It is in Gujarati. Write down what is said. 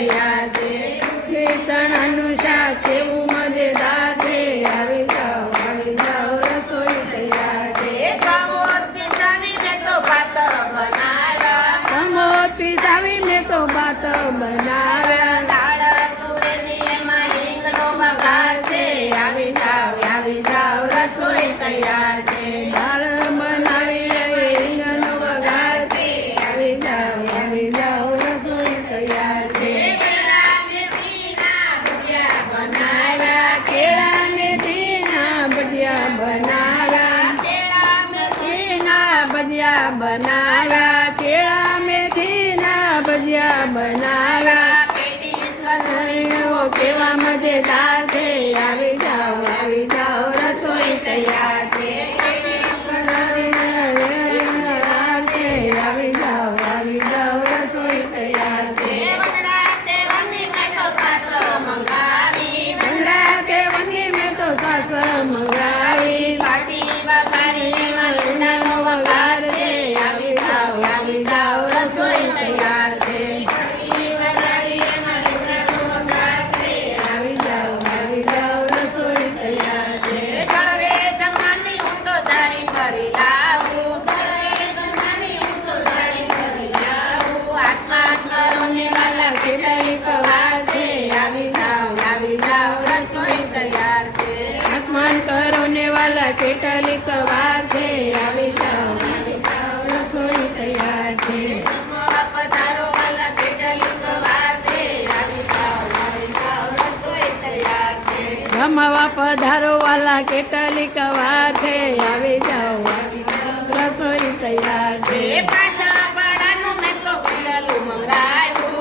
તૈયાર છે ચણાનું શાક કેવું મજેદાર છે આવી જાઓ રસોઈ તૈયાર છે કમોદ પીસાવી મેં તો ભાત બનાવ્યા કમોદ પીસાવી મેં તો ભાત બનાવ્યા દાળ તુવેરની એમાં હિંગનો વઘાર છે આવી જાઓ રસોઈ તૈયાર છે દાળ બનાવી રીંગણનો વઘાર છે આવી જાઓ રસોઈ તૈયાર છે કેળા મેથીના ભજીયા બનાવ્યા કેળા મેથીના ભજીયા બનાવ્યા કેળા મેથીના ભજીયા બનાવ્યા કેળા મેથીના ભજીયા બનાવ્યા પેટીસ કચોરીનો કેવા મજેદાર છે આવી જાઓ રસોઈ તૈયાર છે આવી જાઓ રસોઈ તૈયાર છે વનરા તેવરની મેં તો સાસ મંગાવી રાતે વની મેં તો સાસ મંગાવી પાટી વઘારી એમાં લીમડાનો વઘાર છે આવી જાઓ રસોઈ તૈયાર છે પાટી વઘારી એમાં લીમડાનો વઘાર છે આવી જાઓ રસોઈ તૈયાર છે ઘરે જમવાની હું તો જારી કરી લાવું આસમાન કરોને વાલા કેટલી કવાર છે આવી જાઓ રસોઈ તૈયાર છે આસમાન કરો ને વાલા કેટલી કવાર છે આવી જાઓ રસોઈ તૈયાર છે જમવા પધારો વાલા કેટલી કવાર છે આવી જાઓ રસોઈ તૈયાર છે જમવા પધારો વાલા કેટલી કવાર છે આવી જાઓ રસોઈ તૈયાર છે પાછા પડાનું મેં તો પીળલું મંગાવ્યું